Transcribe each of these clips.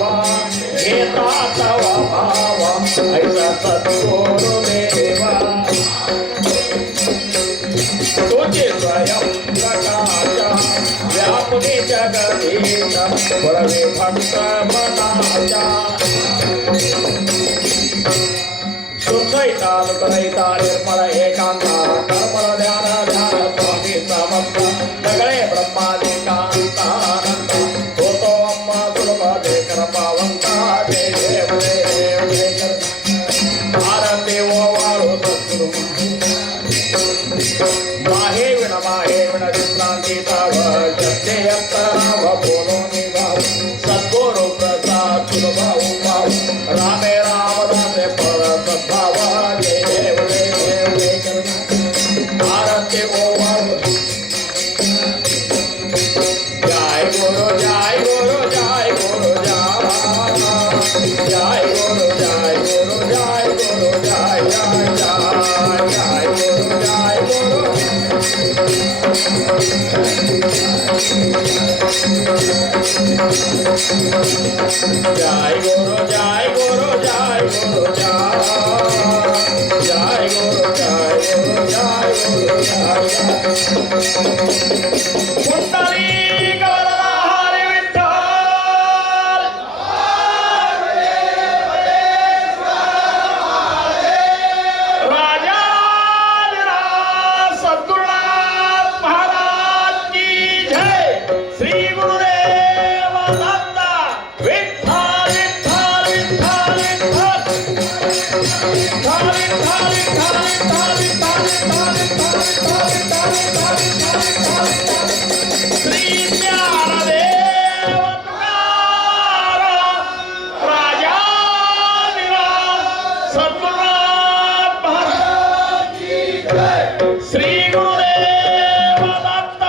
बाबा घेता तवा भावा ऐसा सद्गुरु देवा तुझे स्वयं प्रकाशा व्यापुनी जगदीशा बळवे भक्त मनाचा सुसैता करैता निर्मळ एकांता कर्मळ ध्यान ध्यान स्वामी समर्थ सगळे ब्रह्मादि कांतानंद होतो अम्मा सुलभे कृपावंता जय देव जय देव जय कर भारते वाळो सद्गुरु माहे विण विश्रांती ताव जते अंतराव बोलो निभाव सद्गुरु प्रसाद सुलभ उपाव रामे राम दासे पर सद्भाव जय देव जय देव जय कर भारते वाळो जय गुरु जय गुरु जय गुरु जय गुरु जय गुरु जय गुरु जय जय जय गुरु जय गुरु जय गुरु जय गुरु जय गुरु जय गुरु जय गुरु जय गुरु जय कुंडली गवळहारी विठ्ठल राजाधिराज सद्गुरुनाथ महाराज की जय श्री गुरुदेव दत्त विठ्ठल विठ्ठल विठ्ठल श्री ज्ञानदेव तुकाराम राजाधिराज सद्गुरुनाथ महाराज की जय श्री गुरुदेव दत्त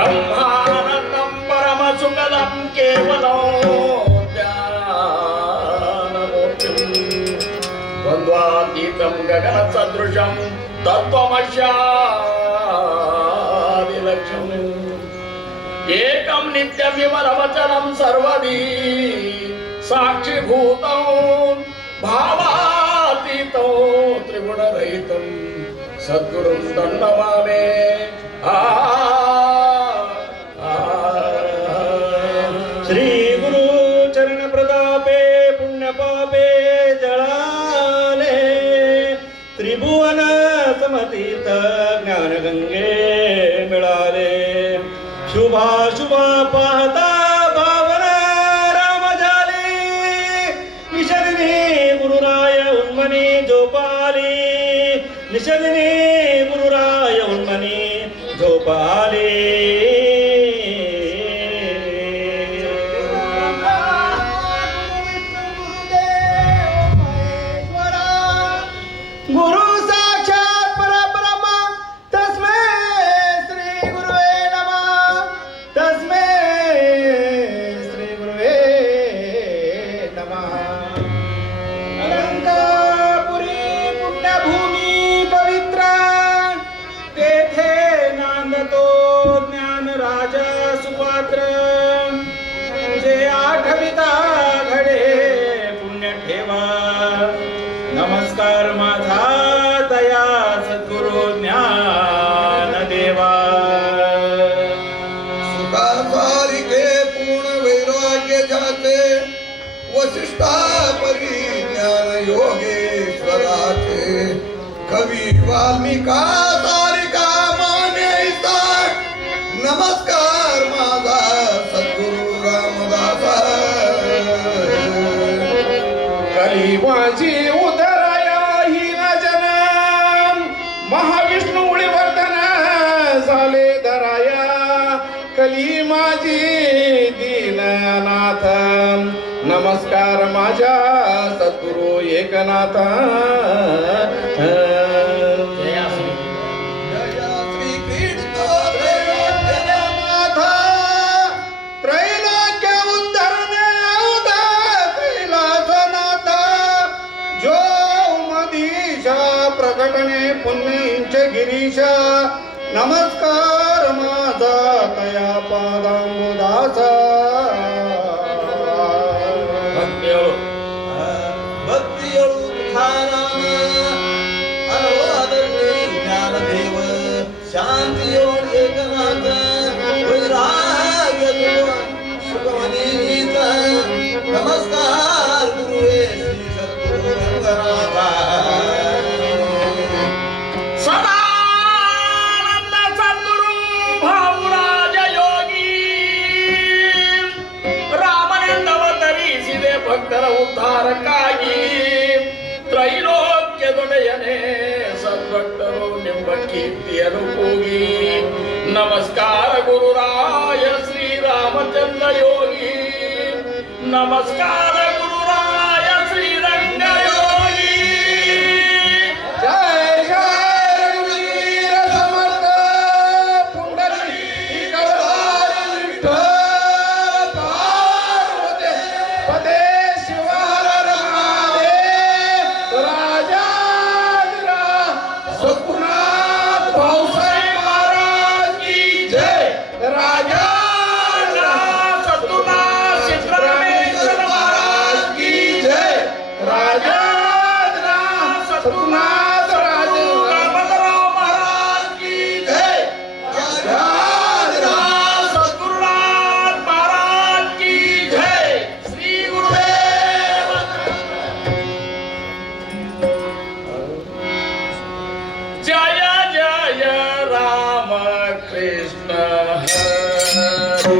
ब्रह्मानंदं परमसुखदं केवलं ज्ञानमूर्तिं द्वन्द्वातीतं गगनसदृशं तत्त्वमस्यादिलक्ष्यम् एकं नित्यविमलवचनं सर्वदी साक्षिभूतं भावातीतं त्रिगुणरहितं सद्गुरुं तन्नमामि श्री गुरु चरण प्रतापे पुण्य पापे जळाले त्रिभुवन समतीत ज्ञान गंगे मिळाले शुभा शुभा पाहता भावना राम झाली निषदिनी गुरुराय उन्मनी जोपाली निषदिनी गुरुराय उन्मनी जोपाली गुरु साक्षात परब्रह्म तस्मै श्री गुरुवे नमः तस्मै श्री गुरुवे नमः अलंकापुरी पुण्यभूमी पवित्र तेथे नांदतो ज्ञान वाल्मिका तारिका मान्यता नमस्कार माझा सद्गुरु रामदास कली माझी उदराया हीन जना महाविष्णू वर्धन झाले धराया कली माझी दीननाथ नमस्कार माझ्या सद्गुरु एकनाथ जया श्री कृष्ण त्रैलोक्यनाथ त्रैलोक्य उद्धरणे अवतार कैलासनाथ जो मधीशा प्रकटणे पुण्यंच गिरीश नमस्कार माझा तया पादांबुदास भक्तियोळू तुकाराम अनवधर्मी ज्ञानदेव शांतियोळ एकनाथ वैराग्य सुखमनीत नमस्कार गुरुवे श्री सद्गुरु रंगनाथा सदानंद सद्गुरु भाऊराज योगी रामानंदवतरी सिदे भक्तर उद्धारकागी त्रैलोक्य दुडयने सद्भक्तರು ನಿಮ್ಮ ಕೀರ್ತಿಯನ್ನು ಕೂಗಿ ನಮಸ್ಕಾರ ಗುರುರಾಯ ಶ್ರೀರಾಮಚಂದ್ರ ಯೋಗಿ ನಮಸ್ಕಾರ ಗುರುರಾಯ ಶ್ರೀರಂಗ ಯೋಗಿ जय जय रघुवीर समर्थ पुंडलिकवराय विठ्ठल पार्वती पते शिवहर महादेव राजाधिराज सद्गुरुनाथ भाऊसाहेब महाराज की जय राजाधिराज सद्गुरुनाथ सिद्धरामेश्वर महाराज की जय राजाधिराज सद्गुरुनाथ रामराव महाराज की जय राजाधिराज सद्गुरुनाथ महाराज की जय श्री गुरुदेव जय जय राम कृष्ण हरे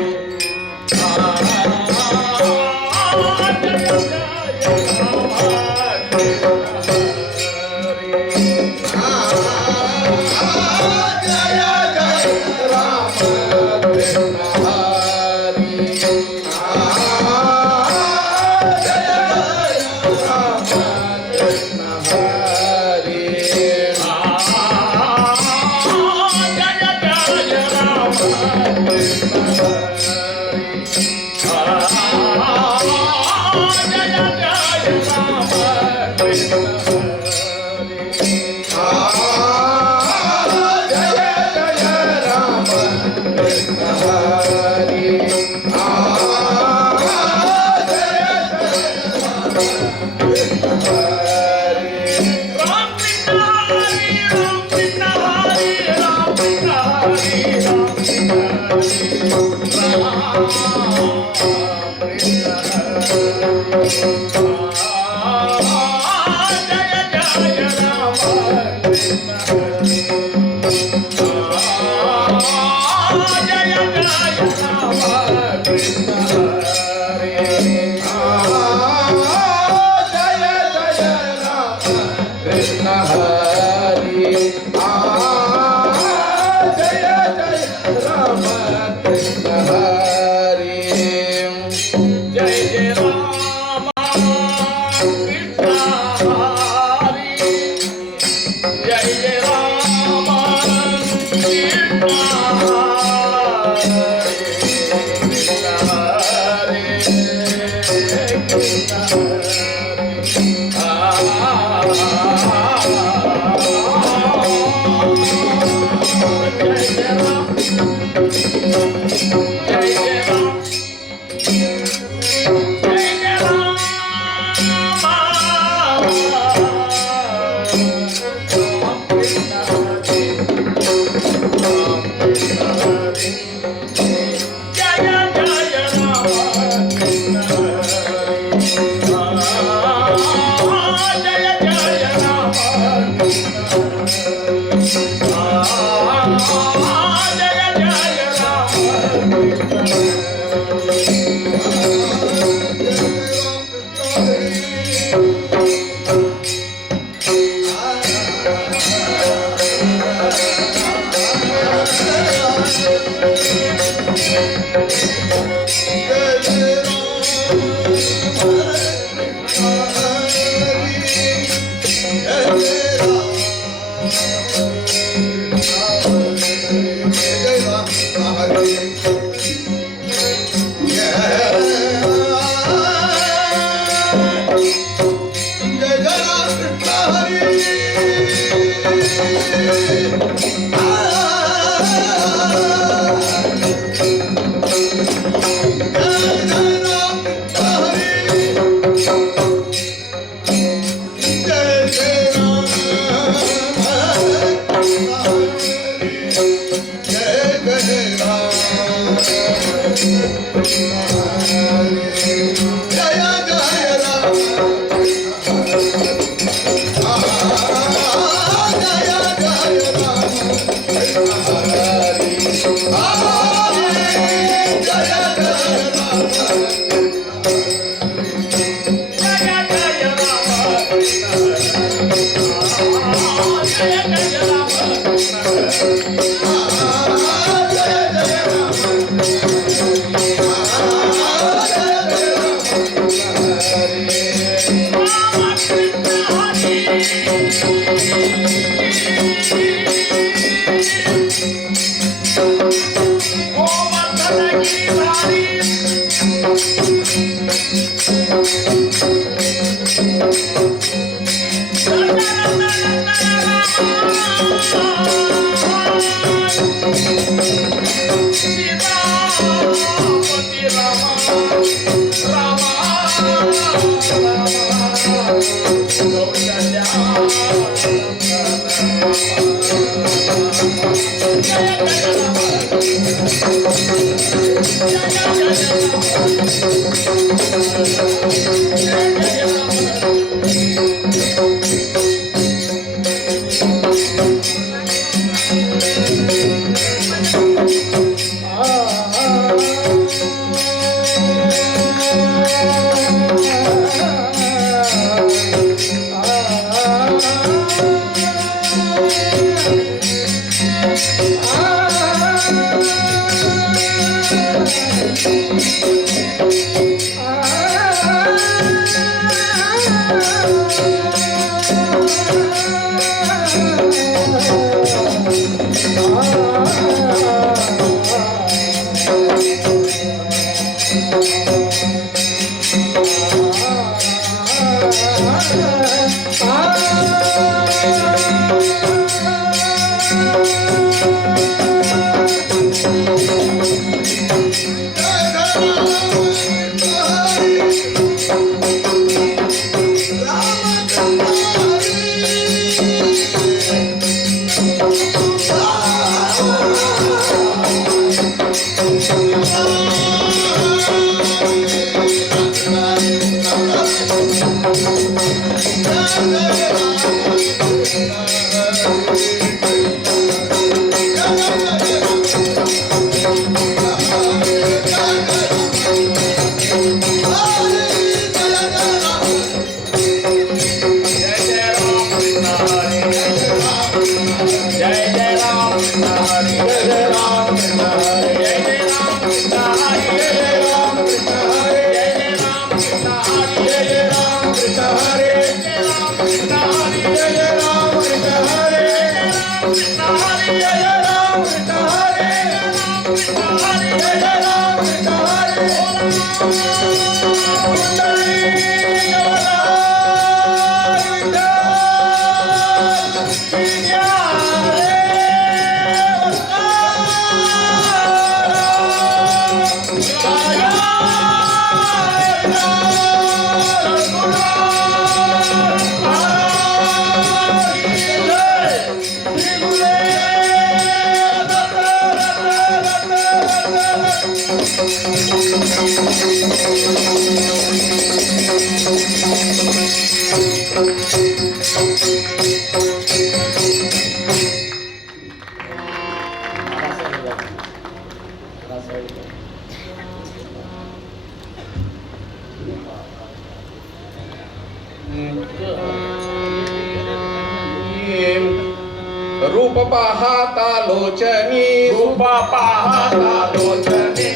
रूप पाहता लोचनी रूप पाहता लोचने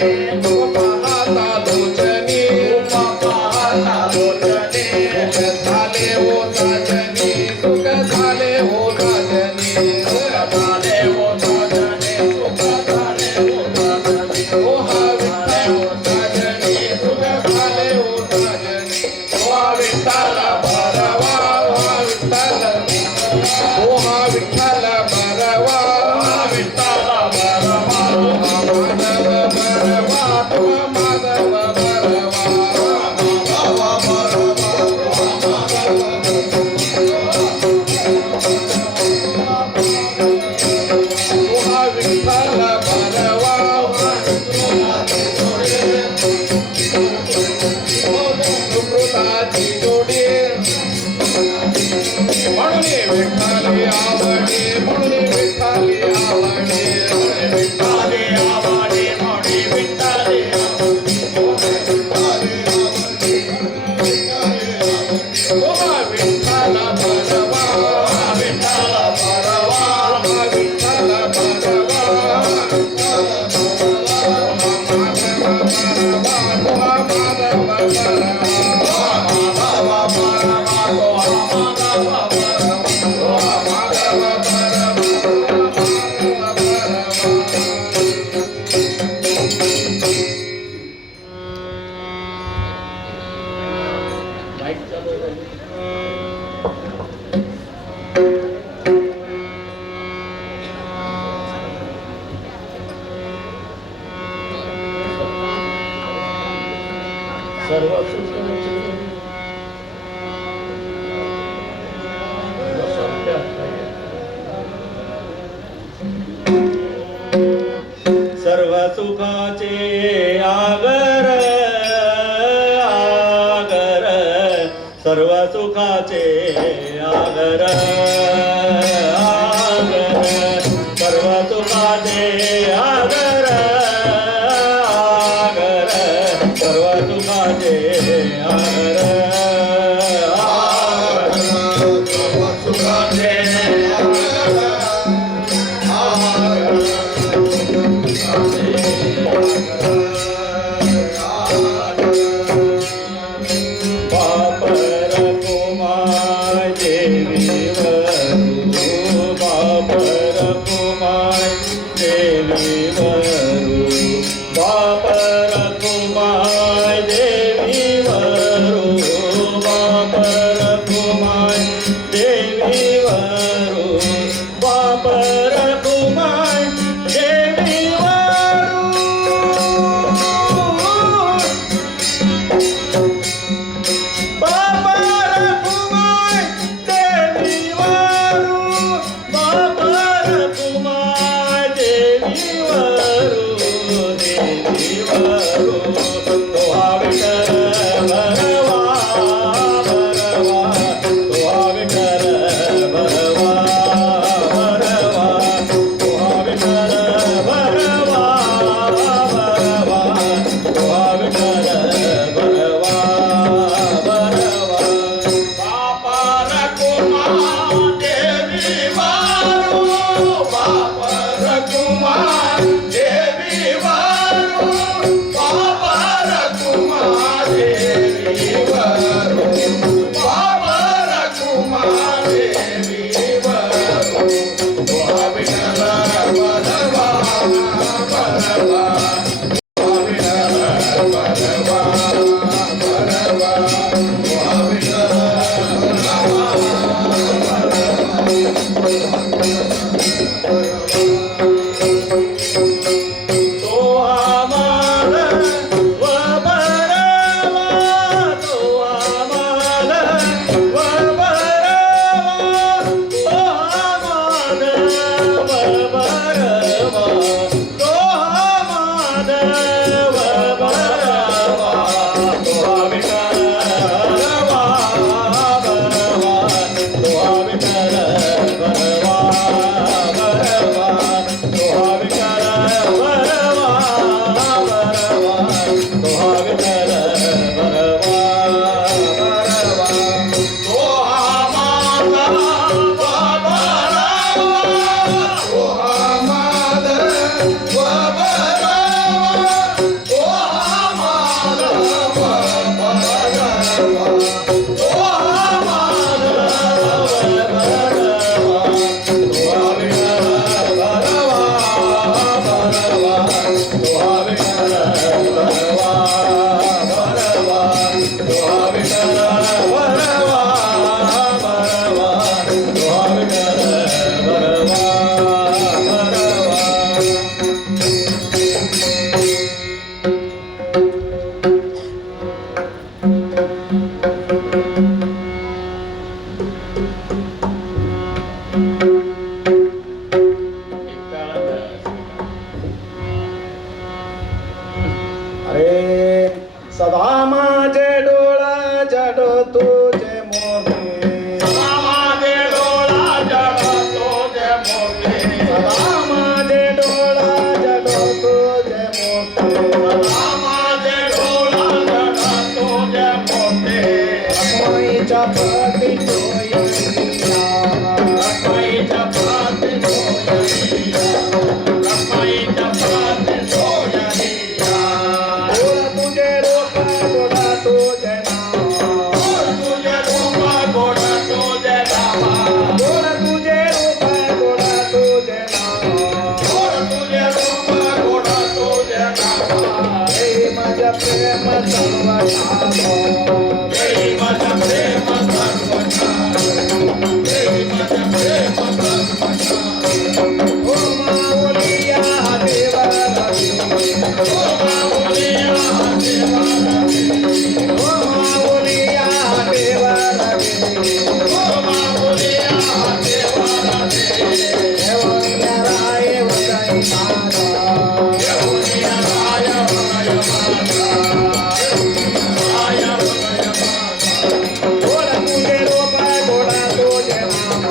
रूप पाहता लोचनी रूप पाहता लोचने सुख झाले हो साजनी सुख झाले हो साजनी झाले हो साजने सुख झाले हो साजने ओ हा विठ्ठल हो साजनी सुख झाले हो साजनी ओ हा विठ्ठल भरवा ओ हा विठ्ठल ओ हा विठ्ठल भरवा विठ्ठल भरवा ओ हा माधव भरवा तो माधव भरवा ओ हा विठ्ठल भरवा सुकृताची जोडी म्हणून विठ्ठली आवडे म्हणून विठ्ठली आवडे विठ्ठले आवाडे म्हणे विठ्ठले ओ हा विठ्ठल भरवा विठ्ठल भरवा हा विठ्ठल भरवा माधव सर्व सर्व सुखाचे आगर आगर सर्व सुखाचे आगर आगर सर्व सुखाचे आगर आगर सर्व सुखाचे आगर आगर सुखाचे बापर कुमार देवी वरू बापर कुमार देवी वरू बापर कुमार देवी वरू बापर कुमार देवी वरू बापर कुमार देवी वरू बापर कुमार देवी वरू बापर कुमार देवी वरू देवी वरू तो विठ्ठल भरवा भरवा तो विठ्ठल भरवा भरवा तो विठ्ठल भरवा भरवा तो विठ्ठल भरवा भरवा बापर कुमार देवी वारू बापर कुमार देवी वारू बापर कुमार देवी वारू बापर कुमार देवी वारू विठ्ठल भरवा भरवा विठ्ठल भरवा भरवा तो आम्हाला व भरवा तो आम्हाला व भरवा तो आम्हाला व भरवा तो आम्हाला व भरवा तो विठ्ठल भरवा भरवा तो विठ्ठल भरवा भरवा रमाईच्या पाते सोयरिया गोड तुझे रूप गोड तुझे नाव गोड तुझे रूप गोड तुझे नावा गोड तुझे रूप गोड तुझे नाव गोड तुझे रूप गोड तुझे नावा हे माझ्या प्रेम सर्व देवी माझा प्रेम सर्वथा देवी माझा प्रेम सर्वथा ओ माऊलिया देवा रवी ओ माऊलिया देवा ओ माऊलिया देवा रवी ओ माऊलिया देवा देवनिया राय वदई माता देवनिया राय वदय माता राय वदय माता गोड तुझे रूप गोड तुझे नाव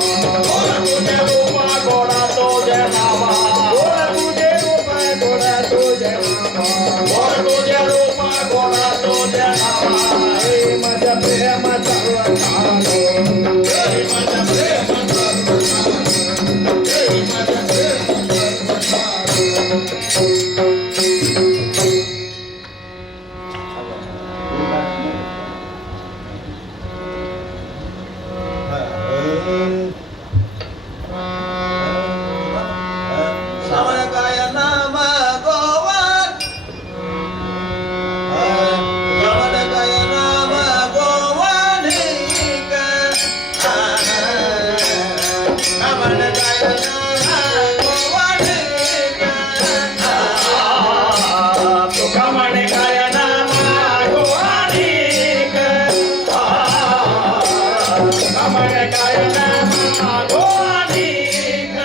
गोड तुझे रूप गोड तुझे नावा गोड तुझे रूप गोड तुझे नाव गोड तुझे रूप गोड तुझे नावा हे माझ्या प्रेम सर्व देवी माझा प्रेम सर्वथा देवी माझा प्रेम सर्वथा श्रावण काय नाम गोवन श्रावण काय नाम गोवणिक श्रावण काय नाम गोवणिक तुका म्हणे काय नामा गोवानिक तुका म्हणे काय नामा गोवानिक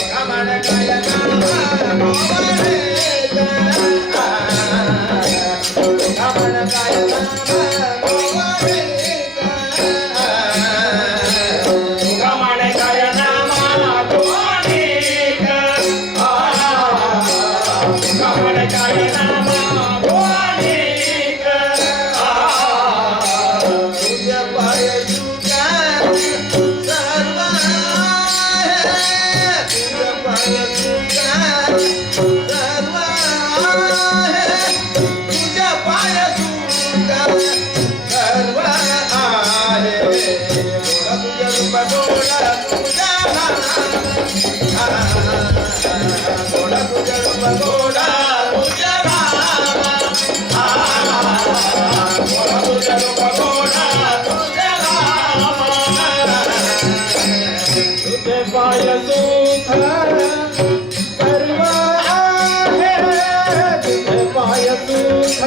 श्रावण काय नाम गोवणिक श्रावण काय नाम गोवणिक तुका म्हणे काय नामा गोवानिक तुका म्हणे काय नामा गोवानिक तुझ्या पाय तुझ्या सर्व आहे तुझ्या पाय तुझ्या सर्व आहे तुझ्या पाय तुझ्या सर्व आहे गोडा तुझ्या रूप गोडा तुझ्या गोडा तुझ्या रूप गोडा तुझ्या गोडा तुझ्या रूप गोडा तुझे नामा तुझे पाय सुख सर्व आहे तुझे पाय सुख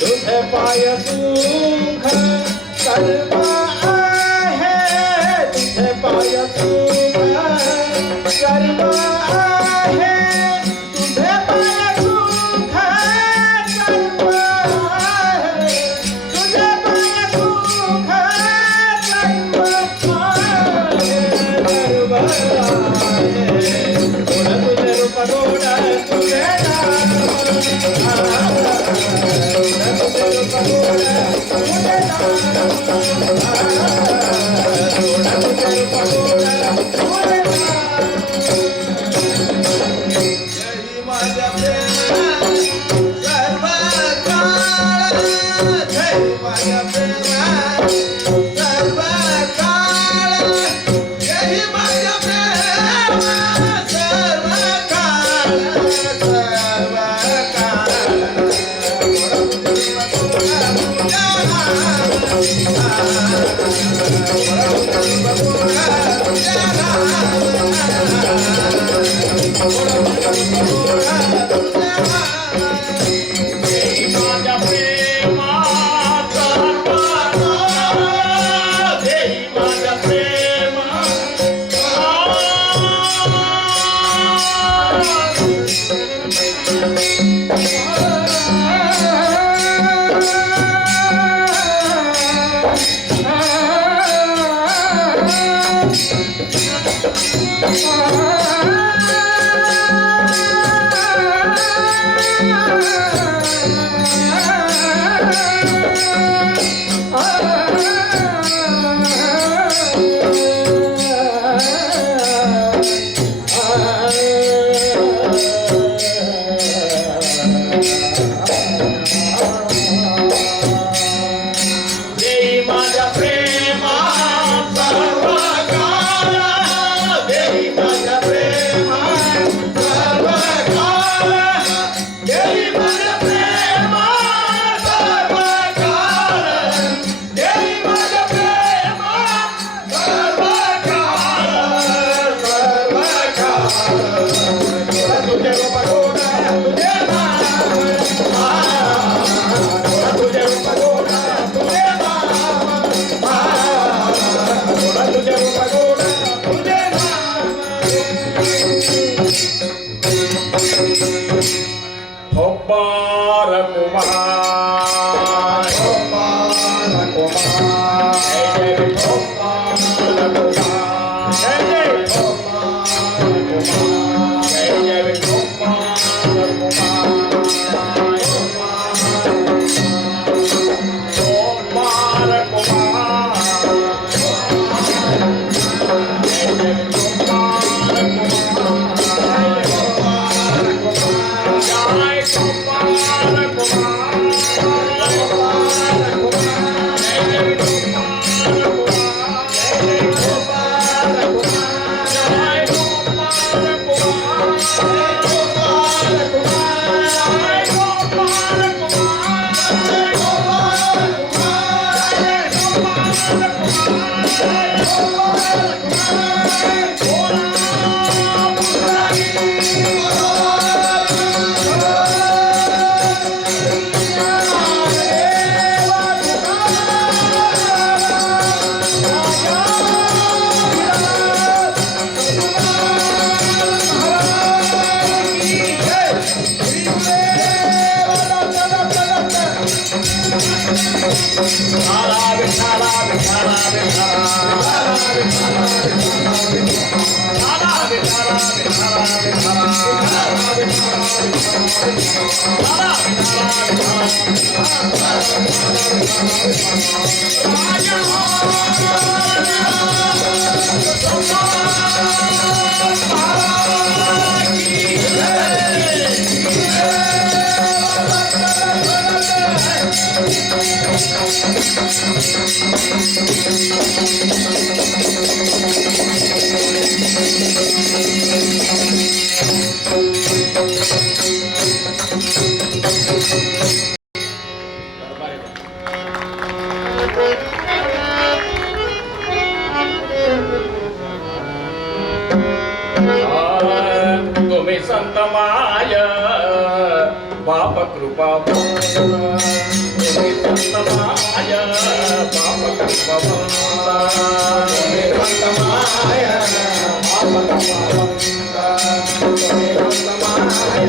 तुझे पाय सुख सर्व आहे तुझे पाय सुख सर्व आहे तुझे पाय सुख सर्व आहे तुझे पाय सुख सर्व आहे सर्व आहे गोड तुझे रूप गोड तुझे नाम गोड तुझे रूप गोड देई माझ्या प्रेमात सर्व काळ, देई माझ्या प्रेमात सर्व काळ, देई माझ्या प्रेमात सर्व काळ, देई माझ्या प्रेमात सर्व काळ, सर्व काळ. तुझे रूप गोडा तुझे नाम, तुझे रूप गोडा तुझे नाम, तुझे रूप गोडा तुझे नाम. होबार कुमार, होबार कुमार, जय जय होबार कुमार, जय जय होबार कुमार, जय जय होबार कुमार, होबार कुमार, जय जय होबार कुमार, जय गोपाल कुमार, जय जय गोपाल कुमार, जय गोपाल कुमार, जय गोपाल कुमार, जय गोपाल कुमार, जय गोपाल कुमार, जय गोपाल कुमार, जय गोपाल कुमार, जय गोपाल तुम्ही संत माय बाप कृपा, तुम्ही संत माय बाप कृपा, तुम्ही संत माय बाप कृपा, तुम्ही संत माय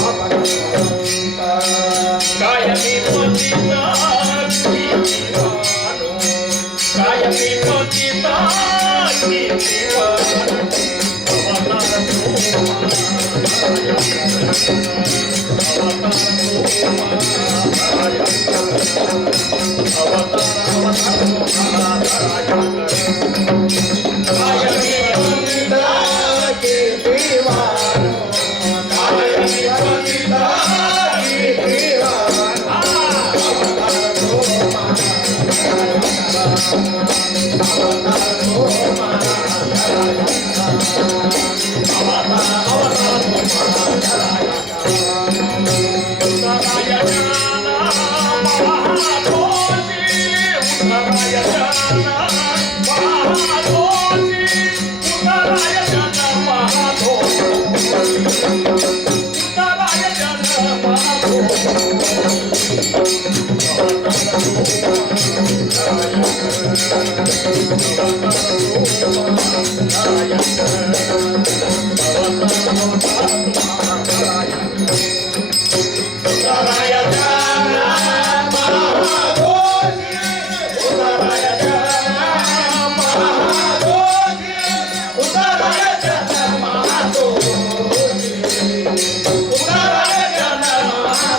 बाप कृपा. कायमी पतिता कीर्तिवानो, कायमी पतिता कीर्तिवानो,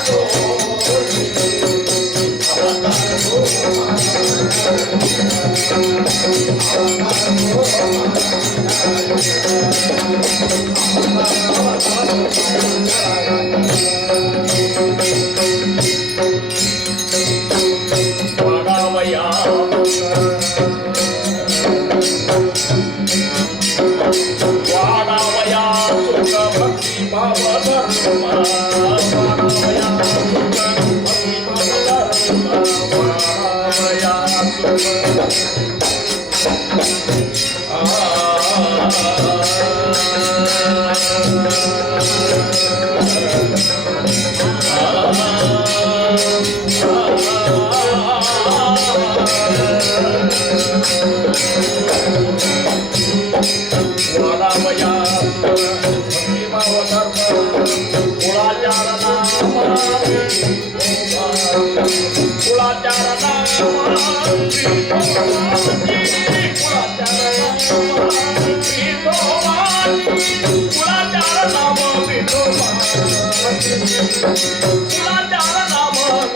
Oh कुळाच्या रणामाती कुळाच्या रणामाती कुळाच्या रणामाती कुळाच्या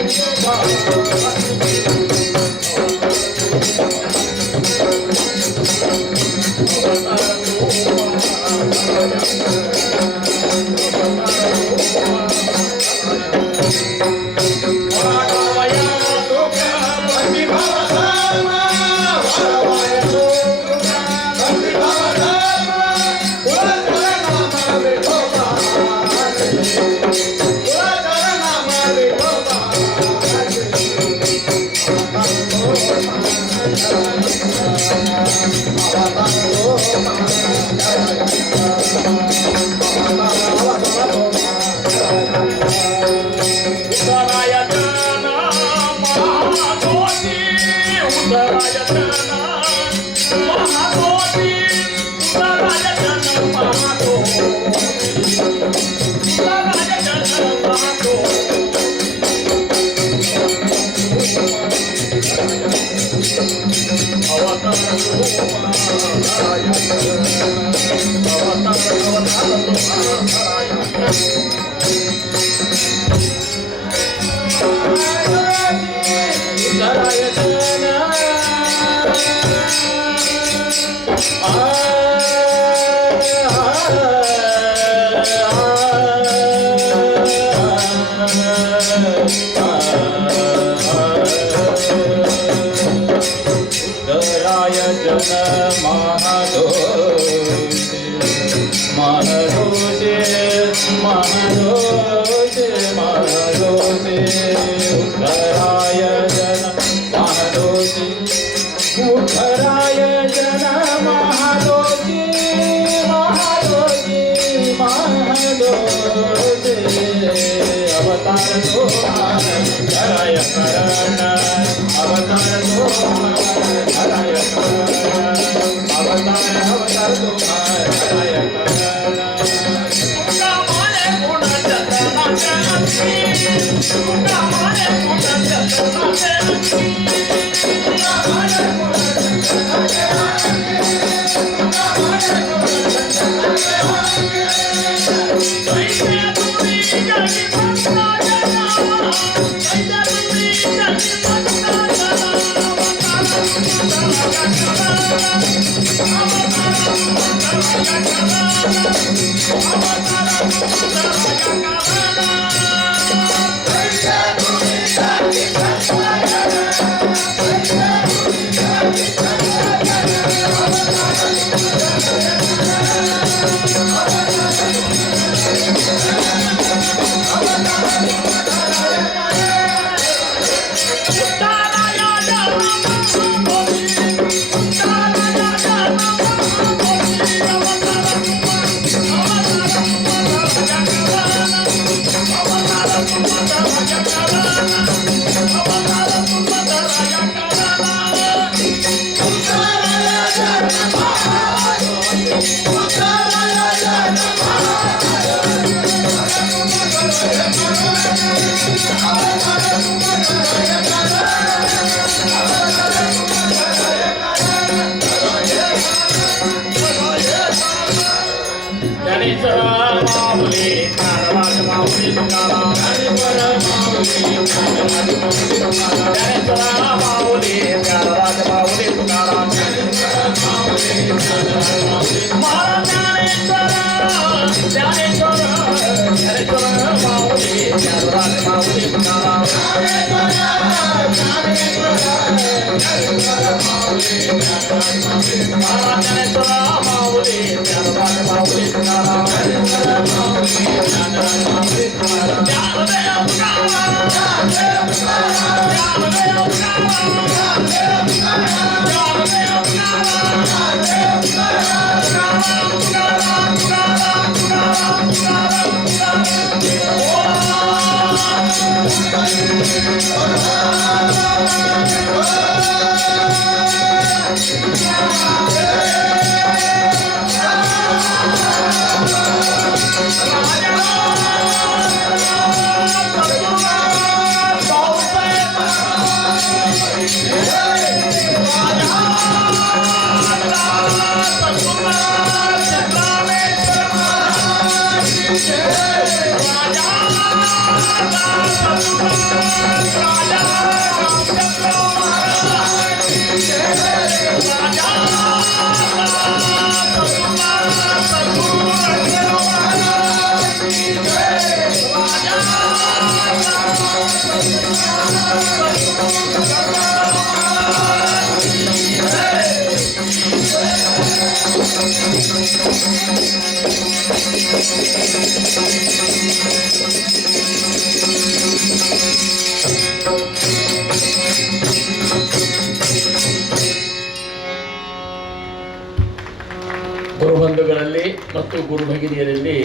ಬಂಧುಗಳಲ್ಲಿ ಮತ್ತು ಗುರು ಭಗಿನಿಯರಲ್ಲಿ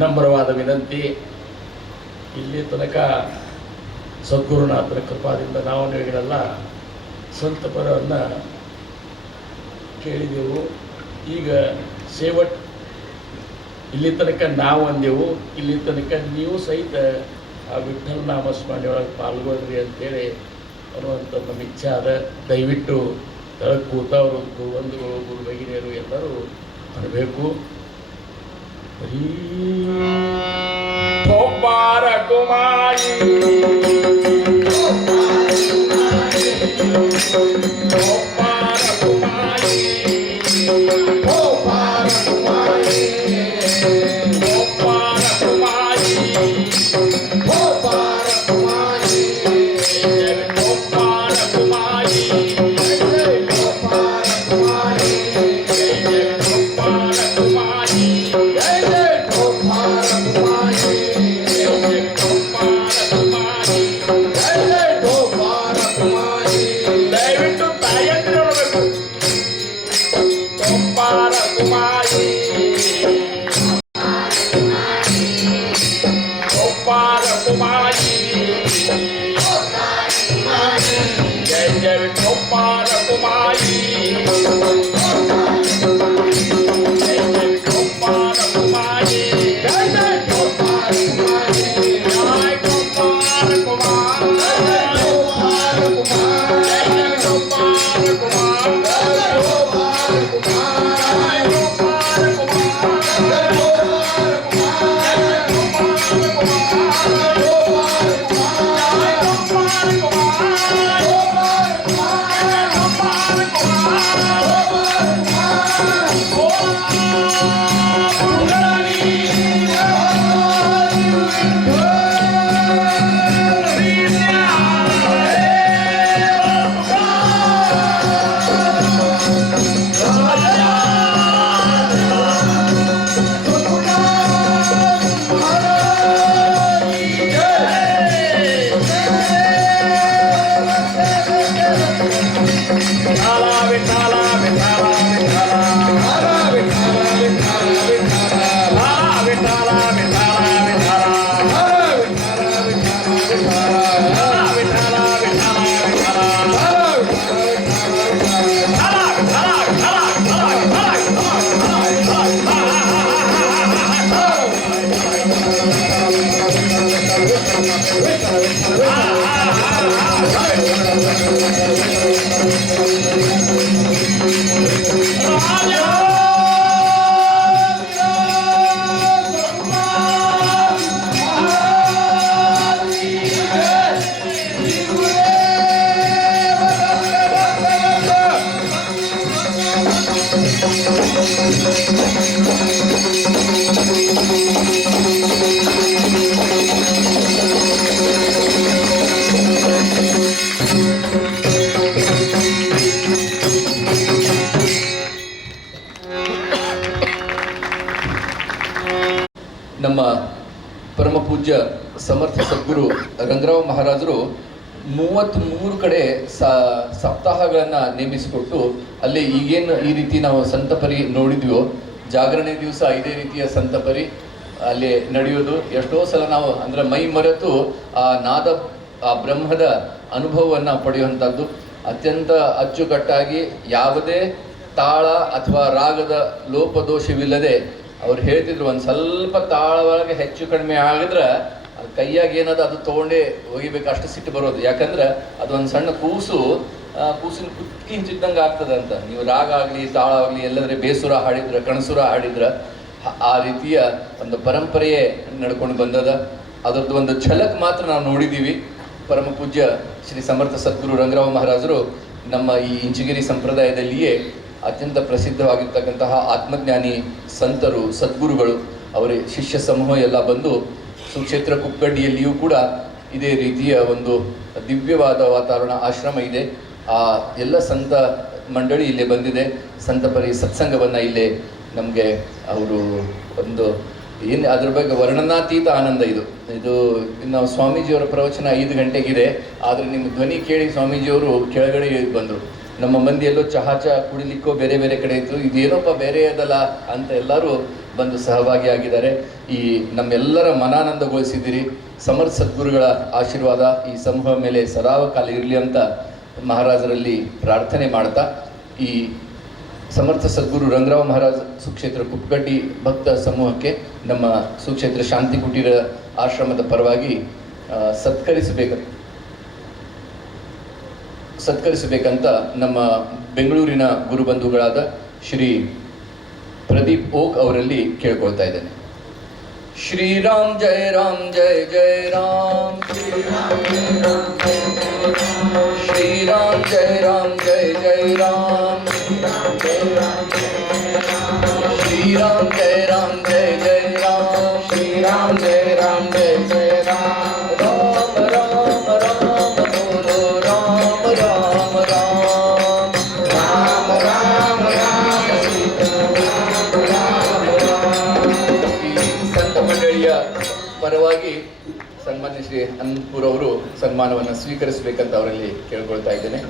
ನಮ್ರವಾದ ವಿನಂತಿ. ಇಲ್ಲಿ ತನಕ ಸದ್ಗುರುನಾಥನ ಕೃಪಾದಿಂದ ನಾವು ನೀವುಗಳೆಲ್ಲ ಸಂತಪರವನ್ನು ಕೇಳಿದೆವು. ಈಗ ಸೇವಟ್ ಇಲ್ಲಿ ತನಕ ನಾವು ಅಂದೆವು, ಇಲ್ಲಿ ತನಕ ನೀವು ಸಹಿತ ಆ ವಿಠ್ಠಲ ನಾಮಸ್ಮರಣೆ ಒಳಗೆ ಪಾಲ್ಗೊಳ್ರಿ ಅಂತೇಳಿ ಅನ್ನುವಂಥ ನಮ್ಮ ಇಚ್ಛೆ ಅದ. ದಯವಿಟ್ಟು ಕೆಳಗೆ ಕೂತವರು ಗುರುವಂಧುಗಳು ಗುರು ಭಗಿನಿಯರು ಎಲ್ಲರೂ ಬರಬೇಕು. ಒಬ್ಬಾರ ಕುಮಾರಿ ಒಬ್ಬಾರ ಕುಮಾರಿ ಒಬ್ಬಾರ ಕುಮಾರಿ ಒಬ್ಬಾರ ಕುಮಾರಿ ಒಬ್ಬಾರ ಕುಮಾರಿ ಒಬ್ಬಾರ ಕುಮಾರಿ ಒಬ್ಬಾರ ಕುಮಾರಿ ಒಬ್ಬಾರ ಕುಮಾರಿ ದಯವಿಟ್ಟು ತಾಯಂದ್ರೆ ನೋಡಬೇಕು. ಒಬ್ಬಾರ ಕುಮಾರಿ ಒಬ್ಬಾರ ಕುಮಾರಿ ಜಯ ಜಯ ಒಬ್ಬಾರ ಕುಮಾರಿ ಜಯ ಜಯ ಒಬ್ಬಾರ ಕುಮಾರಿ ಜಯ ಜಯ ಒಬ್ಬಾರ ಕುಮಾರಿ ಜಯ ಒಬ್ಬಾರ ಕುಮಾರಿ ನಮ್ಮ ಪರಮ ಪೂಜ್ಯ ಸಮರ್ಥ ಸದ್ಗುರು ರಂಗರಾವ್ ಮಹಾರಾಜರು 33 ಕಡೆ ಸಪ್ತಾಹಗಳನ್ನು ನೇಮಿಸಿಕೊಟ್ಟು ಅಲ್ಲಿ ಈಗೇನು ಈ ರೀತಿ ನಾವು ಸಂತಪರಿ ನೋಡಿದ್ವೋ ಜಾಗರಣೆ ದಿವಸ ಇದೇ ರೀತಿಯ ಸಂತಪರಿ ಅಲ್ಲಿ ನಡೆಯೋದು. ಎಷ್ಟೋ ಸಲ ನಾವು ಅಂದರೆ ಮೈ ಮರೆತು ಆ ನಾದ ಆ ಬ್ರಹ್ಮದ ಅನುಭವವನ್ನು ಪಡೆಯುವಂಥದ್ದು. ಅತ್ಯಂತ ಅಚ್ಚುಕಟ್ಟಾಗಿ ಯಾವುದೇ ತಾಳ ಅಥವಾ ರಾಗದ ಲೋಪದೋಷವಿಲ್ಲದೆ ಅವ್ರು ಹೇಳ್ತಿದ್ರು. ಒಂದು ಸ್ವಲ್ಪ ತಾಳವಾಗಿ ಹೆಚ್ಚು ಕಡಿಮೆ ಆಗಿದ್ರೆ ಅದು ಕೈಯಾಗ ಏನದ ಅದು ತೊಗೊಂಡೇ ಒಗಿಬೇಕು, ಅಷ್ಟು ಸಿಟ್ಟು ಬರೋದು. ಯಾಕಂದ್ರೆ ಅದೊಂದು ಸಣ್ಣ ಕೂಸಿನ ಕುತ್ಕಿ ಹಿಂಚಿದ್ದಂಗೆ ಆಗ್ತದೆ ಅಂತ. ನೀವು ರಾಗ ಆಗಲಿ ತಾಳ ಆಗಲಿ ಎಲ್ಲದ್ರೆ ಬೇಸುರ ಹಾಡಿದ್ರೆ ಕಣಸುರ ಹಾಡಿದ್ರೆ ಆ ರೀತಿಯ ಒಂದು ಪರಂಪರೆಯೇ ನಡ್ಕೊಂಡು ಬಂದದ. ಅದರದ್ದು ಒಂದು ಝಲಕ್ ಮಾತ್ರ ನಾವು ನೋಡಿದ್ದೀವಿ. ಪರಮ ಪೂಜ್ಯ ಶ್ರೀ ಸಮರ್ಥ ಸದ್ಗುರು ರಂಗರಾವ್ ಮಹಾರಾಜರು ನಮ್ಮ ಈ ಇಂಚಗಿರಿ ಸಂಪ್ರದಾಯದಲ್ಲಿಯೇ ಅತ್ಯಂತ ಪ್ರಸಿದ್ಧವಾಗಿರ್ತಕ್ಕಂತಹ ಆತ್ಮಜ್ಞಾನಿ ಸಂತರು, ಸದ್ಗುರುಗಳು, ಅವರ ಶಿಷ್ಯ ಸಮೂಹ ಎಲ್ಲ ಬಂದು ಸುಕ್ಷೇತ್ರ ಕುಕ್ಕಡ್ಡಿಯಲ್ಲಿಯೂ ಕೂಡ ಇದೇ ರೀತಿಯ ಒಂದು ದಿವ್ಯವಾದ ವಾತಾವರಣ ಆಶ್ರಮ ಇದೆ. ಆ ಎಲ್ಲ ಸಂತ ಮಂಡಳಿ ಇಲ್ಲೇ ಬಂದಿದೆ. ಸಂತಪರಿ ಸತ್ಸಂಗವನ್ನು ಇಲ್ಲೇ ನಮಗೆ ಅವರು ಒಂದು ಏನು ಅದ್ರ ಬಗ್ಗೆ ವರ್ಣನಾತೀತ ಆನಂದ. ಇದು ನಾವು ಸ್ವಾಮೀಜಿಯವರ ಪ್ರವಚನ 5 ಗಂಟೆಗಿದೆ, ಆದರೆ ನಿಮ್ಮ ಧ್ವನಿ ಕೇಳಿ ಸ್ವಾಮೀಜಿಯವರು ಕೆಳಗಡೆ ಬಂದರು. ನಮ್ಮ ಮಂದಿ ಎಲ್ಲೋ ಚಹಾ ಕುಡಿಲಿಕ್ಕೋ ಬೇರೆ ಬೇರೆ ಕಡೆ ಇತ್ತು, ಇದೇನೋಪ್ಪ ಬೇರೆ ಅದಲ್ಲ ಅಂತ ಎಲ್ಲರೂ ಬಂದು ಸಹಭಾಗಿಯಾಗಿದ್ದಾರೆ. ಈ ನಮ್ಮೆಲ್ಲರ ಮನಾನಂದಗೊಳಿಸಿದ್ದೀರಿ. ಸಮರ್ಥ ಸದ್ಗುರುಗಳ ಆಶೀರ್ವಾದ ಈ ಸಮೂಹ ಮೇಲೆ ಸದಾಕಾಲ ಇರಲಿ ಅಂತ ಮಹಾರಾಜರಲ್ಲಿ ಪ್ರಾರ್ಥನೆ ಮಾಡ್ತಾ, ಈ ಸಮರ್ಥ ಸದ್ಗುರು ರಂಗರಾವ್ ಮಹಾರಾಜ್ ಸುಕ್ಷೇತ್ರ ಕುಪ್ಪಗಡ್ಡಿ ಭಕ್ತ ಸಮೂಹಕ್ಕೆ ನಮ್ಮ ಸುಕ್ಷೇತ್ರ ಶಾಂತಿ ಕುಟೀರ ಆಶ್ರಮದ ಪರವಾಗಿ ಸತ್ಕರಿಸಬೇಕಂತ ನಮ್ಮ ಬೆಂಗಳೂರಿನ ಗುರುಬಂಧುಗಳಾದ ಶ್ರೀ ಪ್ರದೀಪ್ ಓಕ್ ಅವರಲ್ಲಿ ಕೇಳ್ಕೊಳ್ತಾ ಇದ್ದೇನೆ. ಶ್ರೀರಾಮ್ ಜಯ ರಾಮ್ ಜಯ ಜಯ ರಾಮ್, ಶ್ರೀರಾಮ್ ಜಯ ರಾಮ್ ಜಯ ಜಯ ರಾಮ್, ಶ್ರೀರಾಮ್ ಜಯ ರಾಮ್ ಜಯ ಜಯ ರಾಮ್, ಶ್ರೀರಾಮ್ ಜಯ ರಾಮ್ ಜಯ ಜಯ ರಾಮ್, ರಾಮ ರಾಮ ರಾಮ ಬೋಲೋ ರಾಮ ರಾಮ ರಾಮ, ರಾಮ ರಾಮ ರಾಮ ಸೀತಾ ರಾಮ ರಾಮ. ಈ ಸಂತ ಮಂಡಳಿಯ ಪರವಾಗಿ ಸನ್ಮಾನ್ಯ ಶ್ರೀ ಅನಂತಪುರ್ ಅವರು ಸನ್ಮಾನವನ್ನು ಸ್ವೀಕರಿಸಬೇಕಂತ ಅವರಲ್ಲಿ ಕೇಳ್ಕೊಳ್ತಾ ಇದ್ದೇನೆ.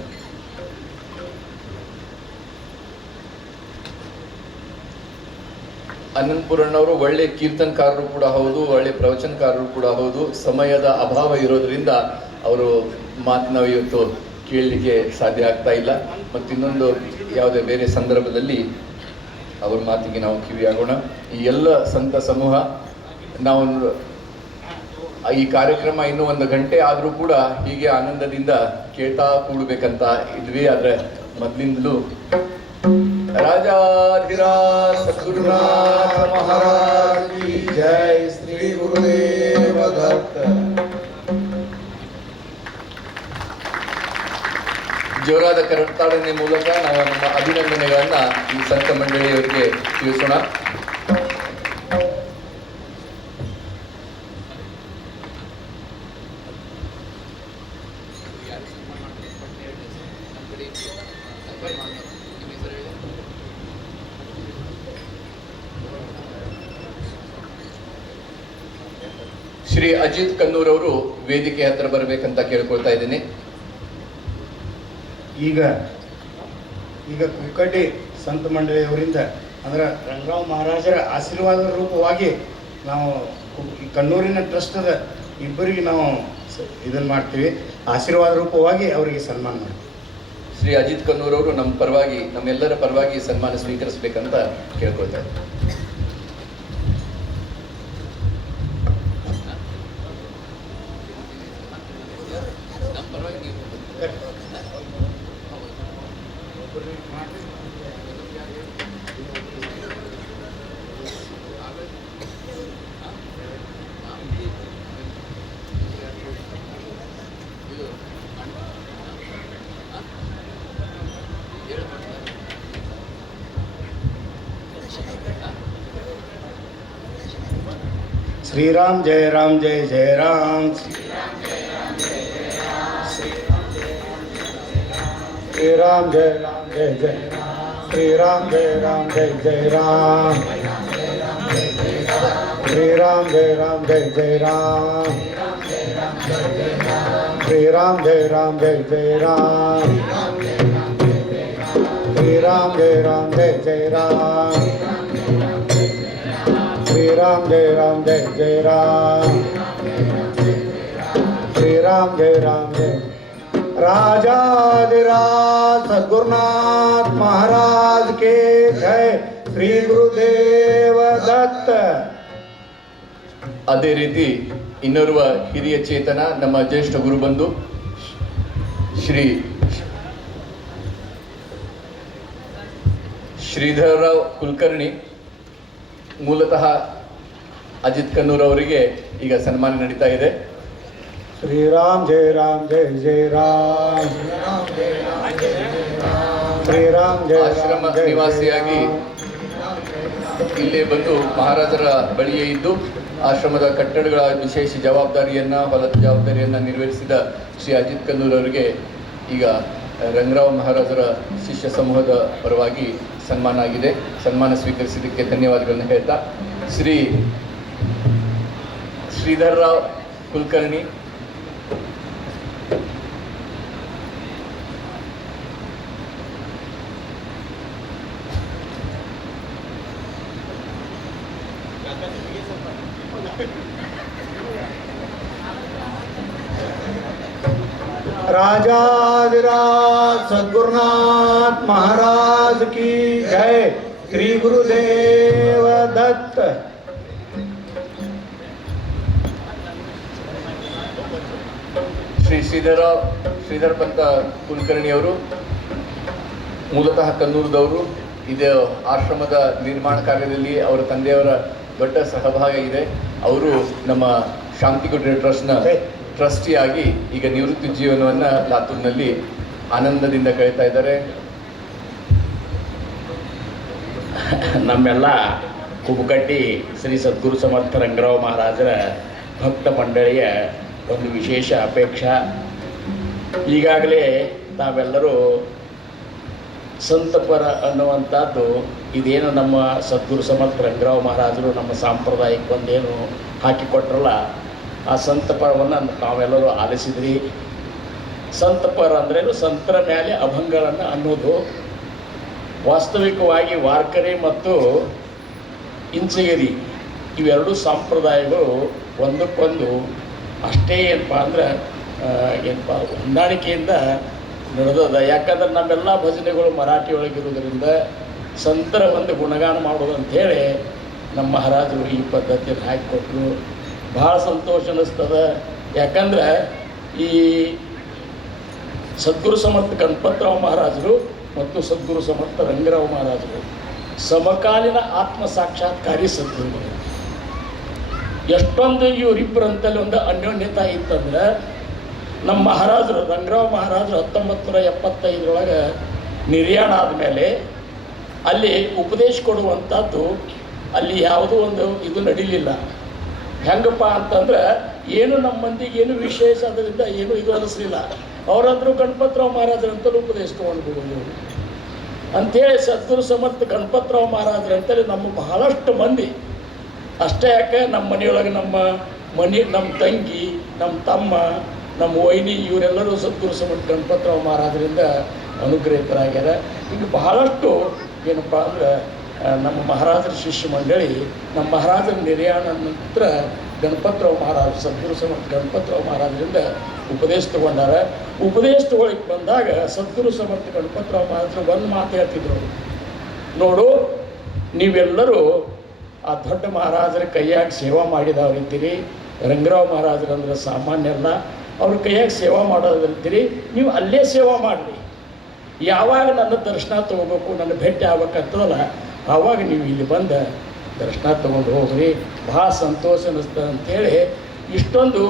ಅನಂತಪುರಣ್ಣವರು ಒಳ್ಳೆ ಕೀರ್ತನಕಾರರು ಕೂಡ ಹೌದು, ಒಳ್ಳೆ ಪ್ರವಚನಕಾರರು ಕೂಡ ಹೌದು. ಸಮಯದ ಅಭಾವ ಇರೋದ್ರಿಂದ ಅವರು ಮಾತನ್ನ ಇವತ್ತು ಕೇಳಲಿಕ್ಕೆ ಸಾಧ್ಯ ಆಗ್ತಾ ಇಲ್ಲ. ಮತ್ತು ಇನ್ನೊಂದು ಯಾವುದೇ ಬೇರೆ ಸಂದರ್ಭದಲ್ಲಿ ಅವ್ರ ಮಾತಿಗೆ ನಾವು ಕಿವಿಯಾಗೋಣ. ಈ ಎಲ್ಲ ಸಂತ ಸಮೂಹ ನಾವು ಈ ಕಾರ್ಯಕ್ರಮ ಇನ್ನೂ 1 ಗಂಟೆ ಆದರೂ ಕೂಡ ಹೀಗೆ ಆನಂದದಿಂದ ಕೇಳ್ತಾ ಕೂಡಬೇಕಂತ ಇದ್ವಿ. ಆದರೆ ಮೊದಲಿಂದಲೂ ರಾಜಾಧಿರಾಜ ಸದ್ಗುರುನಾಥ ಮಹಾರಾಜ್ ಕಿ ಜೈ, ಶ್ರೀ ಗುರುದೇವ ದತ್ತ. ಜೋರಾದ ಕರತಾಡನೆ ಮೂಲಕ ನಾವು ನಮ್ಮ ಅಭಿನಂದನೆಗಳನ್ನ ಈ ಸಂತ ಮಂಡಳಿಯವರಿಗೆ ತಿಳಿಸೋಣ. ಶ್ರೀ ಅಜಿತ್ ಕನ್ನೂರ್ ಅವರು ವೇದಿಕೆ ಹತ್ರ ಬರಬೇಕಂತ ಕೇಳ್ಕೊಳ್ತಾ ಇದ್ದೀನಿ. ಈಗ ಕುಕ್ಕಡ್ಡಿ ಸಂತ ಮಂಡಳಿಯವರಿಂದ ಅಂದ್ರೆ ರಂಗರಾವ್ ಮಹಾರಾಜರ ಆಶೀರ್ವಾದದ ರೂಪವಾಗಿ ನಾವು ಈ ಕಣ್ಣೂರಿನ ಟ್ರಸ್ಟದ ಇಬ್ಬರಿಗೆ ನಾವು ಇದನ್ನು ಮಾಡ್ತೀವಿ. ಆಶೀರ್ವಾದ ರೂಪವಾಗಿ ಅವರಿಗೆ ಸನ್ಮಾನ ಮಾಡ್ತೀವಿ. ಶ್ರೀ ಅಜಿತ್ ಕನ್ನೂರ್ ಅವರು ನಮ್ಮ ಪರವಾಗಿ, ನಮ್ಮೆಲ್ಲರ ಪರವಾಗಿ ಸನ್ಮಾನ ಸ್ವೀಕರಿಸಬೇಕಂತ ಕೇಳ್ಕೊಳ್ತಾ ಇದ್ದೀನಿ. श्रीराम जय राम जय जय राम, श्रीराम जय राम जय जय राम, श्रीराम जय राम जय जय राम, श्रीराम जय राम जय जय राम, श्रीराम जय राम जय जय राम, श्रीराम जय राम जय जय राम, श्रीराम जय राम जय जय राम, श्रीराम जय राम जय। राजाधिराज सद्गुरुनाथ महाराज के जय, श्री गुरुदेव दत्त. ಅದೇ ರೀತಿ ಇನ್ನೋರ್ವ ಹಿರಿಯ ಚೇತನ ನಮ್ಮ ಜ್ಯೇಷ್ಠ ಗುರುಬಂಧು ಶ್ರೀ ಶ್ರೀಧರರಾವ್ ಕುಲಕರ್ಣಿ, ಮೂಲತಃ ಅಜಿತ್ ಕನ್ನೂರ್ ಅವರಿಗೆ ಈಗ ಸನ್ಮಾನ ನಡೀತಾ ಇದೆ. श्रीराम जय राम जय जय राम, श्रीराम जय ಆಶ್ರಮ राम जय ನಿವಾಸಿಯಾಗಿ ಇಲ್ಲೇ ಬಂದು ಮಹಾರಾಜರ ಬಳಿಯೇ ಇದ್ದು ಆಶ್ರಮದ ಕಟ್ಟಡಗಳ ವಿಶೇಷ ಜವಾಬ್ದಾರಿಯನ್ನ, ಹೊಲದ ಜವಾಬ್ದಾರಿಯನ್ನ ನಿರ್ವಹಿಸಿದ ಶ್ರೀ ಅಜಿತ್ ಕನ್ನೂರ್ ಅವರಿಗೆ ಈಗ ರಂಗರಾವ್ ಮಹಾರಾಜರ ಶಿಷ್ಯ ಸಮೂಹದ ಪರವಾಗಿ ಸನ್ಮಾನ ಆಗಿದೆ. ಸನ್ಮಾನ ಸ್ವೀಕರಿಸಿದ್ದಕ್ಕೆ ಧನ್ಯವಾದಗಳನ್ನು ಹೇಳ್ತಾ ಶ್ರೀ ಶ್ರೀಧರರಾವ್ ಕುಲಕರ್ಣಿ राजाधिराज सद्गुरुनाथ महाराज की जय। श्री गुरुदेव दत्त। ಶ್ರೀ ಶ್ರೀಧರ ಪಂತ ಕುಲಕರ್ಣಿ ಅವರು ಮೂಲತಃ ಕನ್ನೂರದವರು. ಇದು ಆಶ್ರಮದ ನಿರ್ಮಾಣ ಕಾರ್ಯದಲ್ಲಿ ಅವರ ತಂದೆಯವರ ದೊಡ್ಡ ಸಹಭಾಗ ಇದೆ. ಅವರು ನಮ್ಮ ಶಾಂತಿಗುಡ್ಡ ಟ್ರಸ್ಟ್ನ ಟ್ರಸ್ಟಿಯಾಗಿ ಈಗ ನಿವೃತ್ತಿ ಜೀವನವನ್ನು ಲಾತೂರಿನಲ್ಲಿ ಆನಂದದಿಂದ ಕಳೀತಾ ಇದ್ದಾರೆ. ನಮ್ಮೆಲ್ಲ ಕುಬಕಟ್ಟಿ ಶ್ರೀ ಸದ್ಗುರು ಸಮರ್ಥ ರಂಗರಾವ್ ಮಹಾರಾಜರ ಭಕ್ತ ಮಂಡಳಿಯ ಒಂದು ವಿಶೇಷ ಅಪೇಕ್ಷೆ. ಈಗಾಗಲೇ ನಾವೆಲ್ಲರೂ ಸಂತಪರ ಅನ್ನುವಂಥದ್ದು ಇದೇನು ನಮ್ಮ ಸದ್ಗುರು ಸಮರ್ಥ ರಂಗರಾವ್ ಮಹಾರಾಜರು ನಮ್ಮ ಸಾಂಪ್ರದಾಯಿಕ ಒಂದೇನು ಹಾಕಿಕೊಟ್ರಲ್ಲ, ಆ ಸಂತಪರವನ್ನು ನಾವೆಲ್ಲರೂ ಆಲಿಸಿದ್ರಿ. ಸಂತಪರ ಅಂದ್ರೇನು? ಸಂತರ ಮೇಲೆ ಅಭಂಗಗಳನ್ನು ಅನ್ನೋದು. ವಾಸ್ತವಿಕವಾಗಿ ವಾರ್ಕರಿ ಮತ್ತು ಇಂಚಗಿರಿ ಇವೆರಡು ಸಂಪ್ರದಾಯಗಳು ಒಂದಕ್ಕೊಂದು ಅಷ್ಟೇ ಏನಪ್ಪ ಅಂದ್ರೆ ಹೊಂದಾಣಿಕೆಯಿಂದ ನಡೆದದ. ಯಾಕಂದ್ರೆ ನಮ್ಮೆಲ್ಲ ಭಜನೆಗಳು ಮರಾಠಿ ಒಳಗಿರೋದ್ರಿಂದ ಸಂತರ ಒಂದು ಗುಣಗಾನ ಮಾಡೋದು ಅಂಥೇಳಿ ನಮ್ಮ ಮಹಾರಾಜರು ಈ ಪದ್ಧತಿಯನ್ನು ಹಾಕಿಕೊಟ್ರು. ಭಾಳ ಸಂತೋಷ ಅನ್ನಿಸ್ತದ. ಯಾಕಂದ್ರೆ ಈ ಸದ್ಗುರು ಸಮರ್ಥ ಗಣಪತರಾವ್ ಮಹಾರಾಜರು ಮತ್ತು ಸದ್ಗುರು ಸಮರ್ಥ ರಂಗರಾವ್ ಮಹಾರಾಜರು ಸಮಕಾಲೀನ ಆತ್ಮ ಸಾಕ್ಷಾತ್ಕಾರಿ ಸದ್ಗುರುಗಳು. ಎಷ್ಟೊಂದು ಇವರಿಬ್ಬರಂತಲ್ಲಿ ಒಂದು ಅನ್ಯೋನ್ಯತೆ ಇತ್ತಂದ್ರೆ, ನಮ್ಮ ಮಹಾರಾಜರು ರಂಗರಾವ್ ಮಹಾರಾಜರು 1975 ನಿರ್ಯಾಣ ಆದಮೇಲೆ ಅಲ್ಲಿ ಉಪದೇಶ ಕೊಡುವಂಥದ್ದು ಅಲ್ಲಿ ಯಾವುದೋ ಒಂದು ಇದು ನಡೀಲಿಲ್ಲ. ಹೆಂಗಪ್ಪ ಅಂತಂದ್ರೆ ಏನು ನಮ್ಮ ಮಂದಿಗೆ ಏನು ವಿಶೇಷ ಅದರಿಂದ ಏನು ಇದು ಅನ್ನಿಸ್ಲಿಲ್ಲ. ಅವರಂದ್ರು ಗಣಪತರಾವ್ ಮಹಾರಾಜರಂತಲೂ ಉಪದೇಶ ತೊಗೊಂಡ್ಬಿಡೋದು ಅಂಥೇಳಿ ಸದ್ಗುರು ಸಮರ್ಥ ಗಣಪತರಾವ್ ಮಹಾರಾಜರಂತೇಳಿ ನಮ್ಮ ಬಹಳಷ್ಟು ಮಂದಿ ಅಷ್ಟೇ. ಯಾಕೆ ನಮ್ಮ ಮನೆಯೊಳಗೆ ನಮ್ಮ ತಂಗಿ, ನಮ್ಮ ತಮ್ಮ, ನಮ್ಮ ವೈನಿ ಇವರೆಲ್ಲರೂ ಸದ್ಗುರು ಸಮರ್ಥ ಗಣಪತರಾವ್ ಮಹಾರಾಜರಿಂದ ಅನುಗ್ರಹಿತರಾಗ್ಯಾರ. ಈಗ ಬಹಳಷ್ಟು ಏನಪ್ಪ ಅಂದ್ರೆ ನಮ್ಮ ಮಹಾರಾಜರ ಶಿಷ್ಯ ಮಂಡಳಿ ನಮ್ಮ ಮಹಾರಾಜರ ನಿರ್ಯಾಣ ನಂತರ ಗಣಪತರಾವ್ ಮಹಾರಾಜ ಸದ್ಗುರು ಸಮರ್ಥ ಗಣಪತರಾವ್ ಮಹಾರಾಜರಿಂದ ಉಪದೇಶ ತಗೊಂಡಾರ. ಉಪದೇಶ ತಗೊಳ್ಳಿಕ್ಕೆ ಬಂದಾಗ ಸದ್ಗುರು ಸಮರ್ಥ ಗಣಪತರಾವ್ ಮಹಾರಾಜರು ಒಂದು ಮಾತು ಹೇಳ್ತಿದ್ರು, ನೋಡು ನೀವೆಲ್ಲರೂ ಆ ದೊಡ್ಡ ಮಹಾರಾಜರ ಕೈಯಾಗ ಸೇವಾ ಮಾಡಿದವರಿದ್ದೀರಿ. ರಂಗರಾವ್ ಮಹಾರಾಜರಂದ್ರೆ ಸಾಮಾನ್ಯ ಅಲ್ಲ, ಅವ್ರ ಕೈಯಾಗ ಸೇವಾ ಮಾಡೋದಿರ್ತೀರಿ. ನೀವು ಅಲ್ಲೇ ಸೇವಾ ಮಾಡಿರಿ. ಯಾವಾಗ ನನ್ನ ದರ್ಶನ ತೊಗೋಬೇಕು, ನನ್ನ ಭೇಟಿ ಆಗ್ಬೇಕಂತದಲ್ಲ, ಆವಾಗ ನೀವು ಇಲ್ಲಿ ಬಂದು ದರ್ಶನ ತೊಗೊಂಡು ಹೋಗ್ರಿ. ಭಾಳ ಸಂತೋಷ ಅನ್ನಿಸ್ತದೆ ಅಂಥೇಳಿ ಇಷ್ಟೊಂದು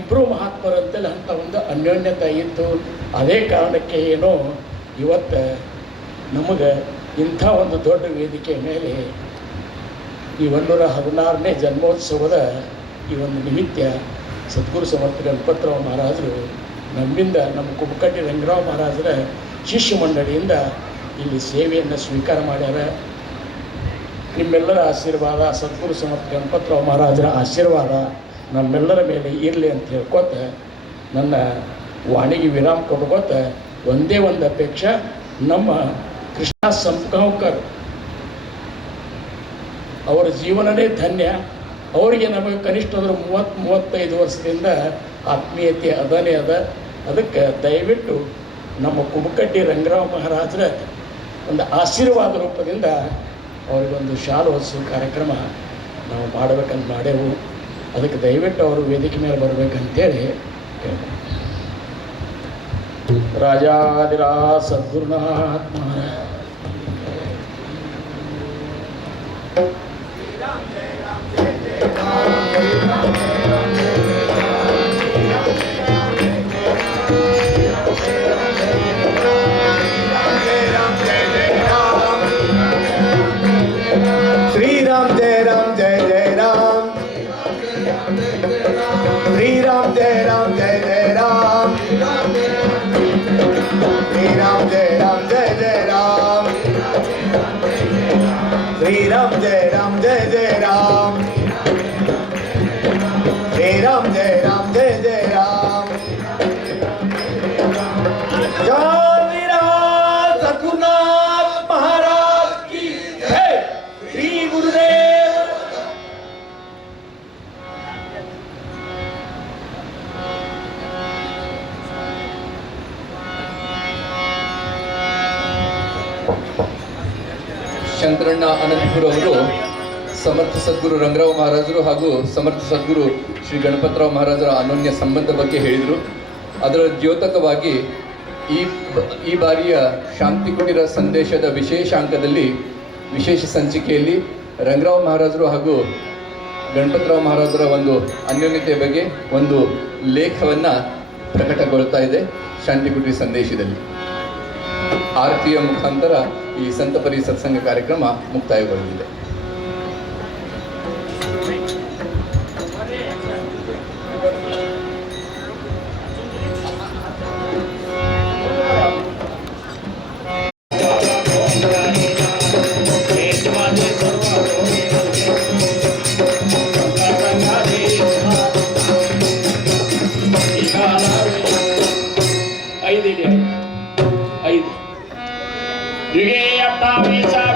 ಇಬ್ಬರು ಮಹಾತ್ಮರಂತೇಳಿ ಅಂಥ ಒಂದು ಅನ್ಯೋನ್ಯತೆ ಇತ್ತು. ಅದೇ ಕಾರಣಕ್ಕೆ ಏನೋ ಇವತ್ತು ನಮಗೆ ಇಂಥ ಒಂದು ದೊಡ್ಡ ವೇದಿಕೆ ಮೇಲೆ ಈ 116ನೇ ಜನ್ಮೋತ್ಸವದ ಈ ಒಂದು ನಿಮಿತ್ತ ಸದ್ಗುರು ಸಮರ್ಥ ಗಣಪತರಾವ್ ಮಹಾರಾಜರು ನಮ್ಮಿಂದ ನಮ್ಮ ಕುಬಕಟ್ಟಿ ರಂಗರಾವ್ ಮಹಾರಾಜರ ಶಿಷ್ಯ ಮಂಡಳಿಯಿಂದ ಇಲ್ಲಿ ಸೇವೆಯನ್ನು ಸ್ವೀಕಾರ ಮಾಡ್ಯಾರ. ನಿಮ್ಮೆಲ್ಲರ ಆಶೀರ್ವಾದ, ಸದ್ಗುರು ಸಮರ್ಥ ಗಣಪತರಾವ್ ಮಹಾರಾಜರ ಆಶೀರ್ವಾದ ನಮ್ಮೆಲ್ಲರ ಮೇಲೆ ಇರಲಿ ಅಂತ ಹೇಳ್ಕೊತ ನನ್ನ ವಾಣಿಗೆ ವಿರಾಮ ಕೊಡ್ಕೋತ ಒಂದೇ ಒಂದು ಅಪೇಕ್ಷೆ, ನಮ್ಮ ಕೃಷ್ಣ ಸಂಪ್ಗಾಂವ್ಕರ್ ಅವರ ಜೀವನನೇ ಧನ್ಯ. ಅವರಿಗೆ ನಮಗೆ ಕನಿಷ್ಠ ಅಂದ್ರೆ 30-35 ವರ್ಷದಿಂದ ಆತ್ಮೀಯತೆ ಅದನೇ ಅದ. ಅದಕ್ಕೆ ದಯವಿಟ್ಟು ನಮ್ಮ ಕುಬಕಟ್ಟಿ ರಂಗರಾವ್ ಮಹಾರಾಜರ ಒಂದು ಆಶೀರ್ವಾದ ರೂಪದಿಂದ ಅವರಿಗೊಂದು ಶಾಲು ಹೊದಿಸುವ ಕಾರ್ಯಕ್ರಮ ನಾವು ಮಾಡಬೇಕಂತ ಮಾಡೇವು. ಅದಕ್ಕೆ ದಯವಿಟ್ಟು ಅವರು ವೇದಿಕೆ ಮೇಲೆ ಬರಬೇಕಂತೇಳಿ ಹೇಳ್ಬೋದು. ರಾಜಾದಿರಾಜ ಸದ್ಗುರುನಾಥ ಮಹಾರಾಜ. श्री राम जय राम जय जय राम। श्री राम जय राम जय जय राम। श्री राम जय राम जय जय राम। श्री राम जय राम जय जय राम। श्री राम जय राम जय जय राम। जाविराज सद्गुरुनाथ महाराज की जय। श्री गुरुदेव। ಶಂಕರಣ್ಣ ಅನಂತಪುರ ಅವರು ಸಮರ್ಥ ಸದ್ಗುರು ರಂಗರಾವ್ ಮಹಾರಾಜರು ಹಾಗೂ ಸಮರ್ಥ ಸದ್ಗುರು ಶ್ರೀ ಗಣಪತರಾವ್ ಮಹಾರಾಜರ ಅನನ್ಯ ಸಂಬಂಧ ಬಗ್ಗೆ ಹೇಳಿದರು. ಅದರ ದ್ಯೋತಕವಾಗಿ ಈ ಬಾರಿಯ ಶಾಂತಿ ಕುಟೀರ ಸಂದೇಶದ ವಿಶೇಷ ಅಂಕದಲ್ಲಿ, ವಿಶೇಷ ಸಂಚಿಕೆಯಲ್ಲಿ ರಂಗರಾವ್ ಮಹಾರಾಜರು ಹಾಗೂ ಗಣಪತರಾವ್ ಮಹಾರಾಜರ ಒಂದು ಅನ್ಯೋನ್ಯತೆಯ ಬಗ್ಗೆ ಒಂದು ಲೇಖವನ್ನು ಪ್ರಕಟಗೊಳ್ತಾ ಇದೆ ಶಾಂತಿ ಕುಟೀರ ಸಂದೇಶದಲ್ಲಿ. ಆರತಿಯ ಮುಖಾಂತರ ಈ ಸಂತಪರಿ ಸತ್ಸಂಗ ಕಾರ್ಯಕ್ರಮ ಮುಕ್ತಾಯಗೊಳ್ಳಲಿದೆ. ಐದು ಯುಗೇ 28